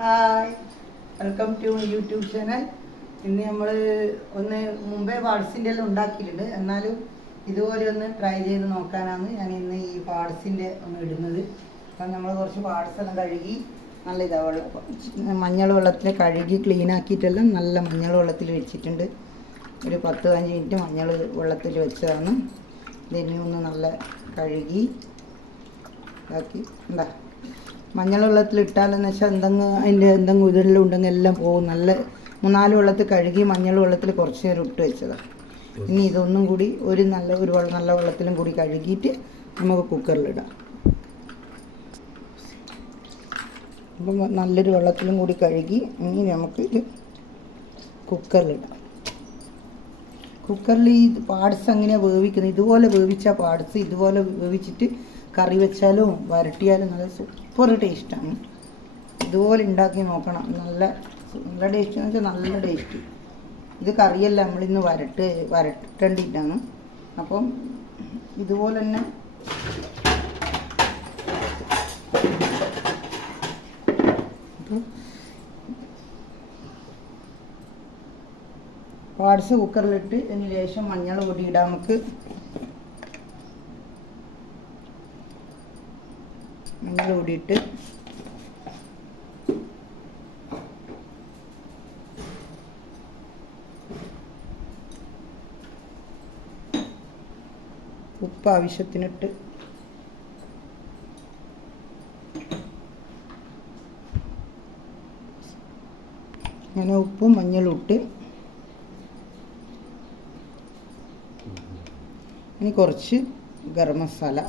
Hi welcome to YouTube channel ഇന്ന് നമ്മൾ ഒന്ന് മുമ്പേ പാർട്സിന്റെ എല്ലാം ഉണ്ടാക്കിയിട്ടുണ്ട്. എന്നാലും ഇതുപോലെ ഒന്ന് ട്രൈ ചെയ്ത് നോക്കാനാണ് ഞാൻ ഇന്ന് ഈ പാർട്സിന്റെ ഒന്ന് ഇടുന്നത്. അപ്പം നമ്മൾ കുറച്ച് പാർട്സ് എല്ലാം കഴുകി നല്ല ഇതാ മഞ്ഞൾ വെള്ളത്തിൽ കഴുകി ക്ലീൻ ആക്കിയിട്ടെല്ലാം നല്ല മഞ്ഞൾ വെള്ളത്തിൽ വെച്ചിട്ടുണ്ട്. ഒരു പത്ത് പതിനഞ്ച് മിനിറ്റ് മഞ്ഞൾ വെള്ളത്തിൽ വെച്ചതാണ്. ഇതിനെ ഒന്ന് നല്ല കഴുകി ഇതാക്കി. എന്താ മഞ്ഞൾ വെള്ളത്തിൽ ഇട്ടാലെന്ന് വെച്ചാൽ എന്തെങ്കിലും അതിന്റെ എന്തെങ്കിലും ഉരുളെല്ലാം ഉണ്ടെങ്കിൽ എല്ലാം പോകും. നല്ല മൂന്നാൽ വെള്ളത്തിൽ കഴുകി മഞ്ഞൾ വെള്ളത്തിൽ കുറച്ച് നേരം ഇട്ട് വെച്ചതാണ്. ഇനി ഇതൊന്നും കൂടി ഒരു നല്ല ഒരു നല്ല വെള്ളത്തിലും കൂടി കഴുകിയിട്ട് നമുക്ക് കുക്കറിലിടാം അപ്പം നല്ലൊരു വെള്ളത്തിലും കൂടി കഴുകി ഇനി നമുക്ക് ഇത് കുക്കറിലിടാം കുക്കറിൽ ഈ പാടസ് എങ്ങനെയാണ് വേവിക്കുന്നത്? ഇതുപോലെ വേവിച്ചാൽ പാട്സ് ഇതുപോലെ വേവിച്ചിട്ട് കറി വെച്ചാലും വരട്ടിയാലും നല്ല സൂപ്പർ ടേസ്റ്റാണ്. ഇതുപോലെ ഉണ്ടാക്കി നോക്കണം. നല്ല നല്ല ടേസ്റ്റ് എന്ന് വെച്ചാൽ നല്ല ടേസ്റ്റ് ഇത് കറിയല്ല നമ്മളിന്ന് വരട്ട് വരട്ടേണ്ടിയിട്ടാണ് അപ്പം ഇതുപോലെ തന്നെ പാർട്സ് കുക്കറിലിട്ട് അതിന് ശേഷം മഞ്ഞൾ പൊടി നമുക്ക് പൊടിയിട്ട് ഉപ്പ് ആവശ്യത്തിനിട്ട് അങ്ങനെ ഉപ്പും മഞ്ഞളും ഇട്ട് ഇനി കുറച്ച് ഗരം മസാല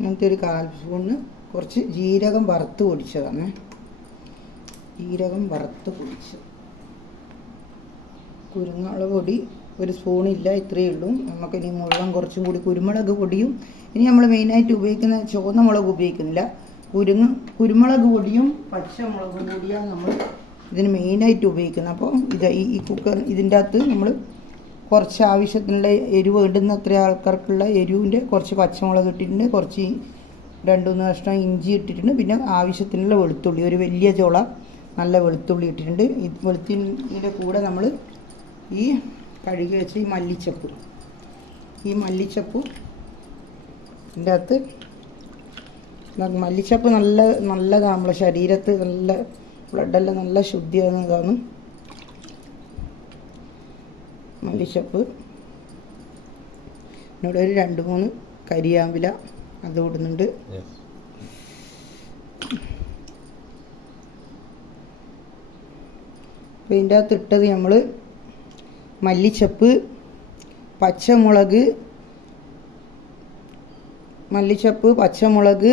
അങ്ങനത്തെ ഒരു കാൽ സ്പൂണ് കുറച്ച് ജീരകം വറുത്ത് പൊടിച്ചതാണ്. ജീരകം വറുത്ത് പൊടിച്ചത് കുരുമുളക് പൊടി ഒരു സ്പൂണില്ല ഇത്രയേ ഉള്ളൂ. നമുക്കിനി മുഴുവൻ കുറച്ചും കൂടി കുരുമുളക് പൊടിയും ഇനി നമ്മൾ മെയിനായിട്ട് ഉപയോഗിക്കുന്ന ചുവന്ന മുളക് ഉപയോഗിക്കുന്നില്ല. കുരുങ്ങ കുരുമുളക് പൊടിയും പച്ചമുളക് പൊടിയാണ് നമ്മൾ ഇതിന് മെയിനായിട്ട് ഉപയോഗിക്കുന്നത്. അപ്പോൾ ഇത് ഈ കുക്കർ ഇതിന്റെ അകത്ത് നമ്മൾ കുറച്ച് ആവശ്യത്തിനുള്ള എരിവ് ഇടുന്ന അത്ര ആൾക്കാർക്കുള്ള എരിവിന്റെ കുറച്ച് പച്ചമുളക് ഇട്ടിട്ടുണ്ട് കുറച്ച് രണ്ട് മൂന്ന് കഷ്ണം ഇഞ്ചി ഇട്ടിട്ടുണ്ട് പിന്നെ ആവശ്യത്തിനുള്ള വെളുത്തുള്ളി ഒരു വലിയ ചോള നല്ല വെളുത്തുള്ളി ഇട്ടിട്ടുണ്ട്. ഈ വെളുത്തുള്ളിന്റെ കൂടെ നമ്മൾ ഈ കഴുകി വെച്ച ഈ മല്ലിച്ചപ്പ് ഈ മല്ലിച്ചപ്പ് ഇതിന്റെ അകത്ത് മല്ലിച്ചപ്പ് നല്ല നല്ലതാണ് നമ്മളെ ശരീരത്ത് നല്ല ബ്ലഡെല്ലാം നല്ല ശുദ്ധിയാകുന്നതാണ് മല്ലിച്ചപ്പ് എന്നോട് ഒരു രണ്ട് മൂന്ന് കരിയാമ്പില അത് ഇടുന്നുണ്ട് അപ്പോൾ ഇതിന്റെ അകത്ത് ഇട്ടത് നമ്മൾ മല്ലിച്ചപ്പ് പച്ചമുളക് മല്ലിച്ചപ്പ് പച്ചമുളക്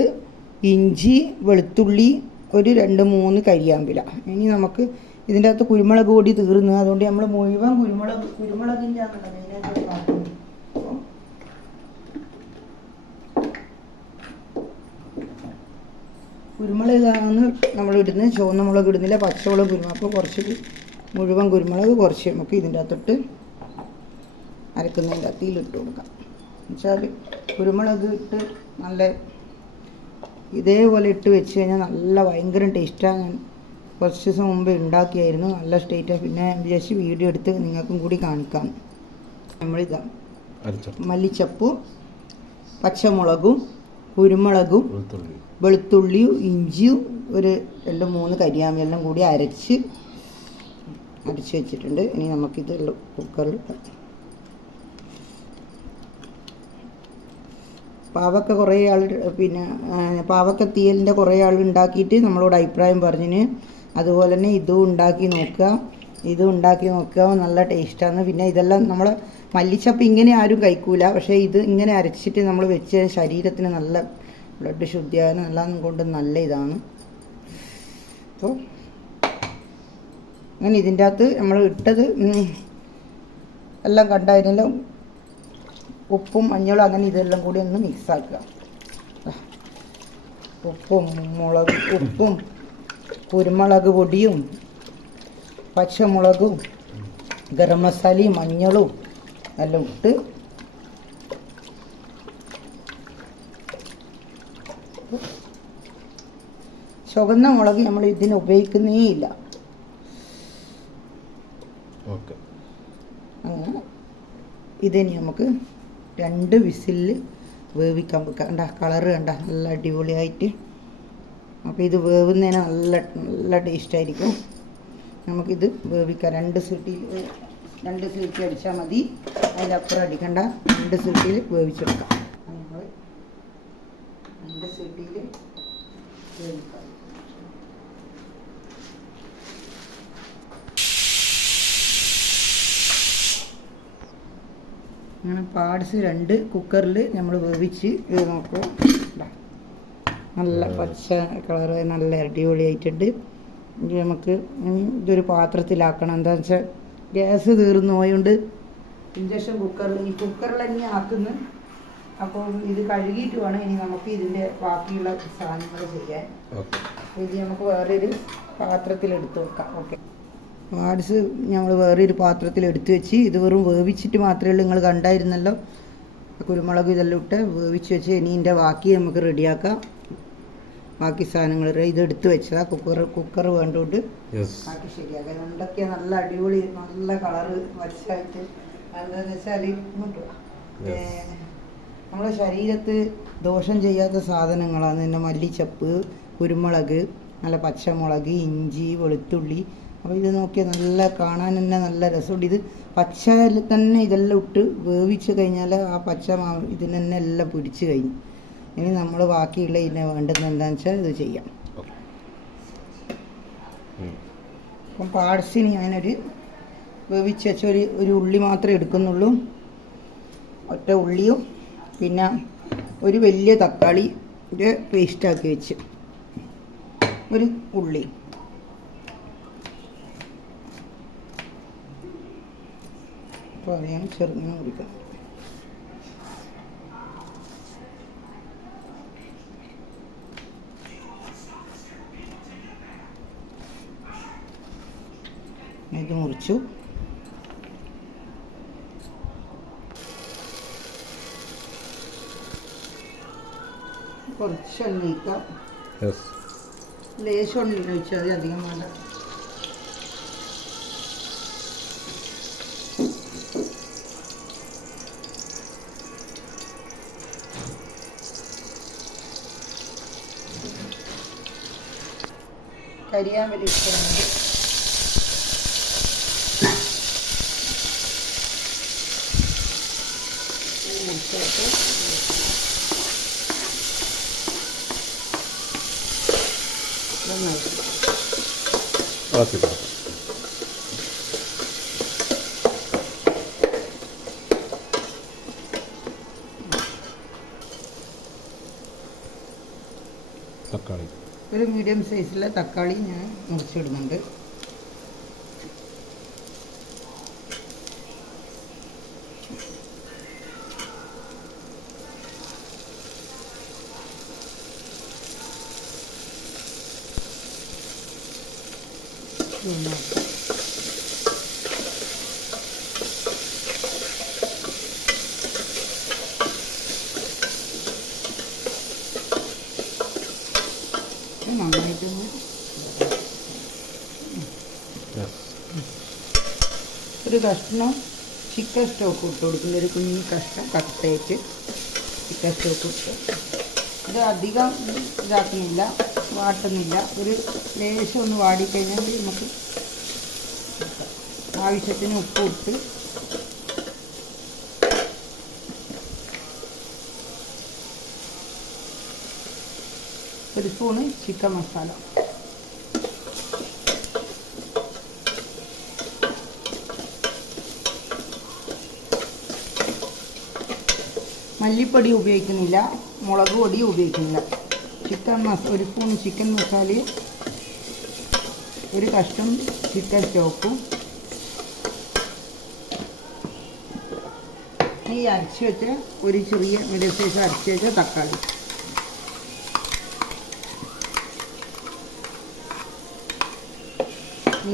ഇഞ്ചി വെളുത്തുള്ളി ഒരു രണ്ട് മൂന്ന് കരിയാമ്പില. ഇനി നമുക്ക് ഇതിന്റെ അകത്ത് കുരുമുളക് പൊടി തീർന്നു. അതുകൊണ്ട് നമ്മൾ മുഴുവൻ കുരുമുളക് കുരുമുളകിന്റെ ആണല്ലോ മെയിനായിട്ട് അപ്പം കുരുമുളകാണ് നമ്മൾ ഇടുന്നത്. ചുവന്ന മുളക് ഇടുന്നില്ല പച്ചമുളക് കുരുമുളക് അപ്പോൾ കുറച്ച് മുഴുവൻ കുരുമുളക് കുറച്ച് നമുക്ക് ഇതിന്റെ അകത്തോട്ട് അരക്കുന്നതിന്റെ അകത്തിലിട്ട് കൊടുക്കാം. എന്നുവെച്ചാൽ കുരുമുളക് ഇട്ട് നല്ല ഇതേപോലെ ഇട്ട് വെച്ച് കഴിഞ്ഞാൽ നല്ല ഭയങ്കര ടേസ്റ്റാണ്. കുറച്ച് ദിവസം മുമ്പ് ഉണ്ടാക്കിയായിരുന്നു. നല്ല ടേസ്റ്റാണ് പിന്നെ വിചാരിച്ച് വീഡിയോ എടുത്ത് നിങ്ങൾക്കും കൂടി കാണിക്കാം. നമ്മളിതാ. മല്ലിച്ചപ്പും പച്ചമുളകും കുരുമുളകും വെളുത്തുള്ളിയും. ഇഞ്ചിയും ഒരു രണ്ട് മൂന്ന് കരിയാമെല്ലാം കൂടി അരച്ച് അടിച്ചു വെച്ചിട്ടുണ്ട്. ഇനി നമുക്കിത് കുക്കറിൽ. പാവക്ക കുറേ ആൾ പിന്നെ പാവക്ക തീയലിന്റെ കുറേ ആൾ ഉണ്ടാക്കിയിട്ട് നമ്മളോട് അഭിപ്രായം പറഞ്ഞിന്. അതുപോലെ തന്നെ ഇതും ഉണ്ടാക്കി നോക്കുക. ഇതും ഉണ്ടാക്കി നോക്കുക. നല്ല ടേസ്റ്റാണ്. പിന്നെ ഇതെല്ലാം നമ്മൾ മല്ലിച്ചപ്പ് ഇങ്ങനെ ആരും കഴിക്കൂല. പക്ഷേ ഇത് ഇങ്ങനെ അരച്ചിട്ട് നമ്മൾ വെച്ച് ശരീരത്തിന് നല്ല ബ്ലഡ് ശുദ്ധിയാകാനും എല്ലാം കൊണ്ട് നല്ല ഇതാണ്. അപ്പോൾ അങ്ങനെ ഇതിന്റെ അകത്ത് നമ്മൾ ഇട്ടത് എല്ലാം കണ്ടായിരുന്നല്ലോ ഉപ്പും മഞ്ഞളും അങ്ങനെ ഇതെല്ലാം കൂടി ഒന്ന് മിക്സ് ആക്കുക. ഉപ്പും മുളക് ഉപ്പും കുരുമുളക് പൊടിയും പച്ചമുളകും ഗരം മസാലയും മഞ്ഞളും എല്ലാം ഇട്ട് ചുവന്ന മുളക് നമ്മൾ ഇതിന് ഉപയോഗിക്കുന്നേ ഇല്ല. അങ്ങനെ ഇതിനി നമുക്ക് രണ്ട് വിസിലിൽ വേവിക്കാൻ വെക്കാം. കണ്ട കളറ് കണ്ട നല്ല അടിപൊളിയായിട്ട് അപ്പോൾ ഇത് വേവുന്നതിന് നല്ല നല്ല ടേസ്റ്റായിരിക്കും നമുക്കിത് വേവിക്കാം. രണ്ട് സീട്ടിൽ രണ്ട് സീറ്റി അടിച്ചാൽ മതി. അതിലപ്പുറം അടിക്കണ്ട. രണ്ട് സീറ്റിയിൽ വേവിച്ചെടുക്കാം. നമ്മൾ രണ്ട് സീറ്റിൽ വേവിക്കാം. അങ്ങനെ പാഡ്സ് രണ്ട് കുക്കറിൽ നമ്മൾ വേവിച്ച് ഇത് നോക്കും. നല്ല പച്ച കളറ് നല്ല അടിപൊളിയായിട്ടുണ്ട്. ഇത് നമുക്ക് ഇതൊരു പാത്രത്തിലാക്കണം. എന്താണെന്ന് വെച്ചാൽ ഗ്യാസ് തീർന്നു പോയതുകൊണ്ട് ഇഞ്ചക്ഷൻ കുക്കറിൽ ഈ കുക്കറിൽ തന്നെ ആക്കുന്നു. അപ്പോൾ ഇത് കഴുകിയിട്ട് വേണം ഇനി നമുക്ക് ഇതിന്റെ ബാക്കിയുള്ള സാധനങ്ങൾ ചെയ്യാൻ. ഇത് നമുക്ക് വേറൊരു പാത്രത്തിൽ എടുത്ത് വെക്കാം. ഓക്കെ. വാട്സ് ഞങ്ങൾ വേറൊരു പാത്രത്തിൽ എടുത്തു വെച്ച് ഇത് വെറും വേവിച്ചിട്ട് മാത്രമേ ഉള്ളൂ. നിങ്ങൾ കണ്ടായിരുന്നല്ലോ. കുരുമുളക് ഇതെല്ലാം ഇട്ട് വേവിച്ച് വെച്ച് ഇനി ഇതിന്റെ ബാക്കി നമുക്ക് റെഡിയാക്കാം. ബാക്കി സാധനങ്ങൾ ഇത് എടുത്ത് വെച്ചതാ. കുക്കർ കുക്കർ വേണ്ടോണ്ട്. ബാക്കി ശരിയാക്കാം. ഉണ്ടൊക്കെ നല്ല അടിപൊളി നല്ല കളറ് വച്ചായിട്ട് എന്താണെന്ന് വെച്ചാൽ നമ്മുടെ ശരീരത്ത് ദോഷം ചെയ്യാത്ത സാധനങ്ങളാണ്. പിന്നെ മല്ലിച്ചപ്പ് കുരുമുളക് നല്ല പച്ചമുളക് ഇഞ്ചി വെളുത്തുള്ളി. അപ്പോൾ ഇത് നോക്കിയാൽ നല്ല കാണാൻ തന്നെ നല്ല രസമുണ്ട്. ഇത് പച്ചയിൽ തന്നെ ഇതെല്ലാം ഇട്ട് വേവിച്ച് കഴിഞ്ഞാൽ ആ പച്ച ഇതിന് തന്നെ എല്ലാം പിടിച്ച് കഴിഞ്ഞു. ഇനി നമ്മൾ ബാക്കിയുള്ള ഇതിനെ വേണ്ടത് എന്താണെന്ന് വെച്ചാൽ ഇത് ചെയ്യാം. അപ്പം പാഴ്സിന് ഞാനൊരു വേവിച്ച് വെച്ച ഒരു ഒരു ഉള്ളി മാത്രമേ എടുക്കുന്നുള്ളൂ. ഒറ്റ ഉള്ളിയും പിന്നെ ഒരു വലിയ തക്കാളി ഇത് പേസ്റ്റാക്കി വെച്ച് ഒരു ഉള്ളി. അപ്പോൾ ഞാൻ ചെറുങ്ങനെ കുടിക്കാം ഇത് മുറിച്ചു. കുറച്ച് എണ്ണ ഒഴിക്കാം. ലേശം എണ്ണ ഒഴിച്ചാൽ മതി അധികം വേണ്ട. കരിയാൻ വലിയ ഇഷ്ടമുണ്ട് ഓക്കെ തക്കാളി. ഒരു മീഡിയം സൈസിലെ തക്കാളി ഞാൻ മുറിച്ചിടുന്നുണ്ട് നന്നാക്കാം. ഇത് നന്നായിട്ടൊന്ന് യെസ് ഒരു കഷ്ണം ചിക്കൻ സ്റ്റോക്ക് ഇട്ട് കൊടുക്കുന്ന ഒരു കുഞ്ഞു കഷ്ണം കട്ടയിട്ട് ചിക്കൻ സ്റ്റോക്ക് ഇട്ട് ഇത് അധികം ഇതാക്കുന്നില്ല വാട്ടുന്നില്ല. ഒരു ലേശം ഒന്ന് വാടിക്കഴിഞ്ഞാൽ നമുക്ക് ആവശ്യത്തിന് ഉപ്പ് ഇട്ട് ഒരു സ്പൂണ് ചിക്കൻ മസാല. മല്ലിപ്പൊടി ഉപയോഗിക്കുന്നില്ല മുളക് പൊടി ഉപയോഗിക്കുന്നില്ല. ചിക്കൻ മസ ഒരു സ്പൂൺ ചിക്കൻ മസാലയും ഒരു കഷ്ണം ചിക്കൻ സ്റ്റോക്കും ഈ അരച്ച് വെച്ച ഒരു ചെറിയ മീഡിയം സൈസ് അരച്ച് വെച്ച തക്കാളി.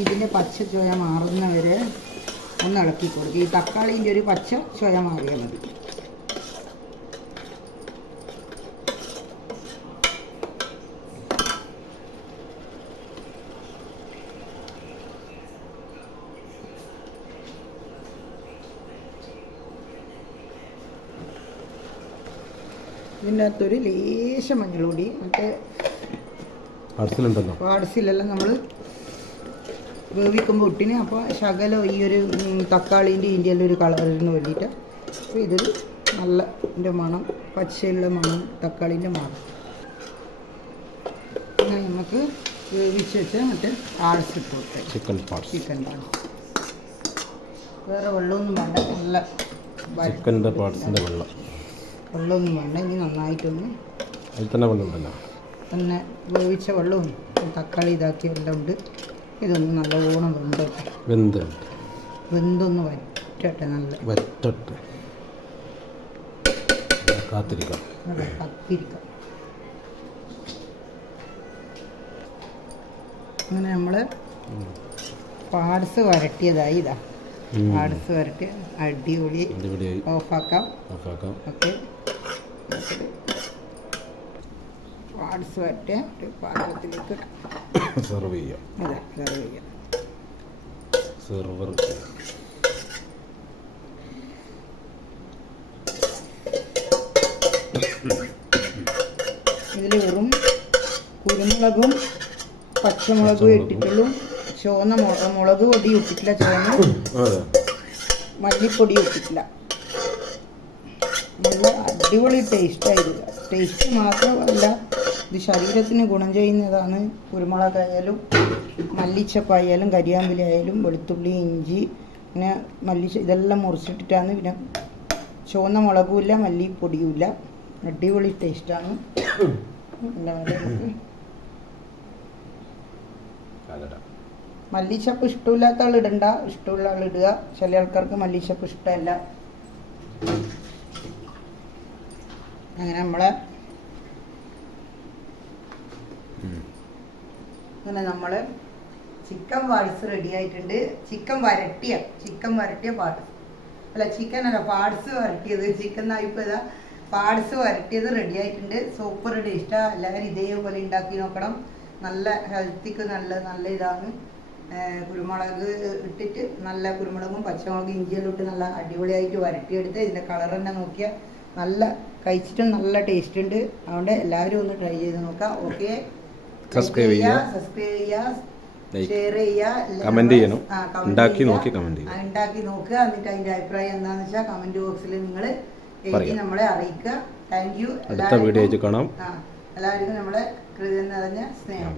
ഇതിന്റെ പച്ച ചോയ മാറുന്നവരെ ഒന്ന് ഇളക്കി കൊടുക്കുക ഈ തക്കാളിന്റെ ഒരു പച്ച ചോയ മാറിയാൽ മതി. ഇതിന്റെ അകത്തൊരു ലേശം മഞ്ഞൾപ്പൊടി മറ്റേ പാടസിലെല്ലാം നമ്മൾ വേവിക്കുമ്പോൾ ഇട്ടിന് അപ്പോൾ ശകലം ഈ ഒരു തക്കാളിന്റെ ഇതിന്റെ ഒരു കളറിന് വേണ്ടിയിട്ട് അപ്പോൾ ഇതൊരു നല്ല ഇതിന്റെ മണം പച്ചയുള്ള മണം തക്കാളീന്റെ മണം. അങ്ങനെ നമുക്ക് വേവിച്ച് വെച്ച മറ്റേ ഇട്ട് കൊടുക്കാം. ചിക്കൻ പാർട്സ് ചിക്കൻ പാർട്സ് വേറെ വെള്ളമൊന്നും വേണ്ട. നല്ല ചിക്കന്റെ പാർട്സിന്റെ വെള്ളം. വെള്ളമൊന്നും വേണ്ട ഇനി നന്നായിട്ടൊന്ന് അതിൽ തന്നെ വെള്ളം ഉണ്ടല്ലോ തന്നെ വേവിച്ച വെള്ളവും തക്കാളി ഇതാക്കി എല്ലാം ഉണ്ട്. ഇതൊന്ന് നല്ല ഓണം വെന്തോട്ടെ. വെന്ത്. വെന്തൊന്ന് വറ്റട്ടെ നല്ല. വറ്റട്ടെ. കാത്തിരിക്കാം. നല്ല കത്തിരിക്കാം. അങ്ങനെ നമ്മൾ പാർട്സ് വരട്ടിയതായി ഇതാ. പാർട്സ് വരട്ടി അടിപൊളി ഓഫാക്കാം. ഓഫാക്കാം. ഓക്കെ. ഒരു പാത്രത്തിലേക്ക് സെർവ് ചെയ്യാം. സെർവ് ചെയ്യാം. സെർവർ. ഇതിൽ വെറും കുരുമുളകും പച്ചമുളകും ഇട്ടിട്ടുള്ളൂ. ചുവന്ന മുളക് മുളക് പൊടി ഇട്ടിട്ടില്ല ചുവന്ന മല്ലിപ്പൊടി ഇട്ടിട്ടില്ല. അടിപൊളി ടേസ്റ്റായത് ടേസ്റ്റ് മാത്രമല്ല ഇത് ശരീരത്തിന് ഗുണം ചെയ്യുന്നതാണ്. കുരുമുളകായാലും മല്ലിച്ചപ്പായാലും കരിയാമ്പിലായാലും വെളുത്തുള്ളി ഇഞ്ചി പിന്നെ മല്ലി ഇതെല്ലാം മുറിച്ചിട്ടിട്ടാണ് പിന്നെ ചുവന്ന മുളകുമില്ല മല്ലിപ്പൊടിയുമില്ല. അടിപൊളി ടേസ്റ്റാണ് മല്ലിച്ചപ്പ് ഇഷ്ടമില്ലാത്ത ആൾ ഇടണ്ട. ഇഷ്ടമുള്ള ആൾ ഇടുക. ചില ആൾക്കാർക്ക് മല്ലിച്ചപ്പ് ഇഷ്ടമല്ല. അങ്ങനെ നമ്മളെ അങ്ങനെ നമ്മൾ ചിക്കൻ പാർട്സ് റെഡി ആയിട്ടുണ്ട്. ചിക്കൻ വരട്ടിയ ചിക്കൻ വരട്ടിയ പാർട്സ്. അല്ല ചിക്കൻ അല്ല പാർട്സ് വരട്ടിയത്. ചിക്കൻ നായിപ്പോൾ ഇതാ പാർട്സ് വരട്ടിയത് റെഡി ആയിട്ടുണ്ട്. സൂപ്പർ ടേസ്റ്റാണ് എല്ലാവരും ഇതേപോലെ ഉണ്ടാക്കി നോക്കണം. നല്ല ഹെൽത്തിക്ക് നല്ല നല്ല ഇതാണ്. കുരുമുളക് ഇട്ടിട്ട് നല്ല കുരുമുളകും പച്ചമുളകും ഇഞ്ചിയെല്ലാം ഇട്ട് നല്ല അടിപൊളിയായിട്ട് വരട്ടിയെടുത്ത് ഇതിന്റെ കളർ തന്നെ നോക്കിയാൽ നല്ല കഴിച്ചിട്ടും നല്ല ടേസ്റ്റ് ഉണ്ട്. അതുകൊണ്ട് എല്ലാവരും ഒന്ന് ട്രൈ ചെയ്ത് നോക്കാം. ഓക്കെ സബ്സ്ക്രൈബ് ചെയ്യുക. സബ്സ്ക്രൈബ് ചെയ്യുക ഷെയർ ചെയ്യുക കമന്റ് ചെയ്യണം. ഉണ്ടാക്കി നോക്കി കമന്റ് ചെയ്യുക. ഉണ്ടാക്കി നോക്കുക. എന്നിട്ട് അതിന്റെ അഭിപ്രായം എന്താണെന്ന് വെച്ചാൽ കമന്റ് ബോക്സിൽ നിങ്ങൾ എഴുതി നമ്മളെ അറിയിക്കുക. താങ്ക് യു അടുത്ത വീഡിയോ കാണാം. എല്ലാവർക്കും നമ്മളെ കൃതി നിറഞ്ഞ സ്നേഹം.